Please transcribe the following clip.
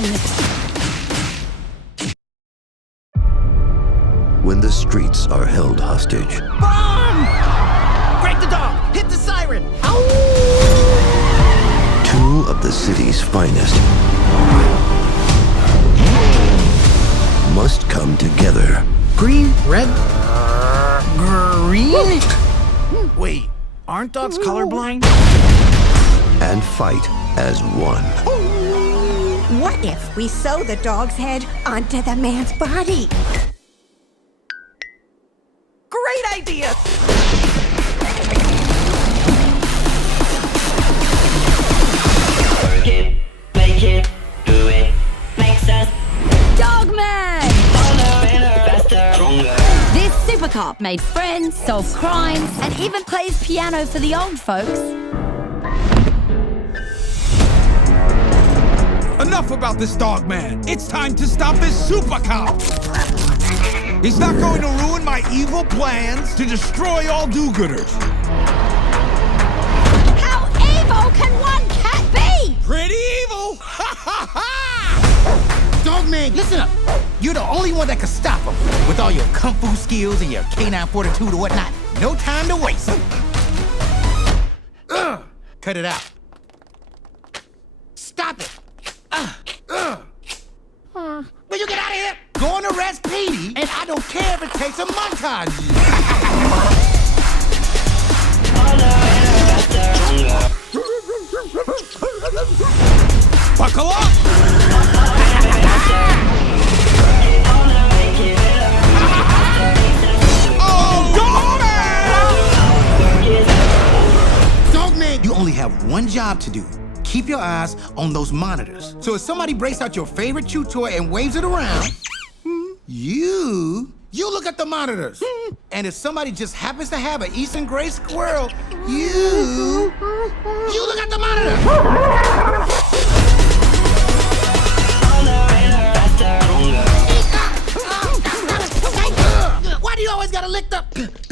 man! When the streets are held hostage, Bomb! Break the dog! Hit the siren! Ow! two of the city's finest must come together Green, red, green? Wait, aren't dogs colorblind? and fight as one. What if we sew the dog's head onto the man's body? Great idea! Work it, make it, do it, makes us Dogman! faster, stronger. This super cop made friends, solves crimes, and even plays piano for the old folks. Enough about this dog man. It's time to stop this super cop. He's not going to ruin my evil plans to destroy all do-gooders. How evil can one cat be? Pretty evil. Ha ha ha! Dogman, listen up. You're the only one that can stop him. With all your kung fu skills and your canine fortitude or whatnot. No time to waste. Cut it out. Stop it. Will you get out of here? Go and arrest Petey, and I don't care if it takes a montage. Buckle up. Oh, Dogman, you only have one job to do. Keep your eyes on those monitors. So if somebody breaks out your favorite chew toy and waves it around, you look at the monitors. And if somebody just happens to have an Eastern gray squirrel, you look at the monitor. Why do you always gotta lick the...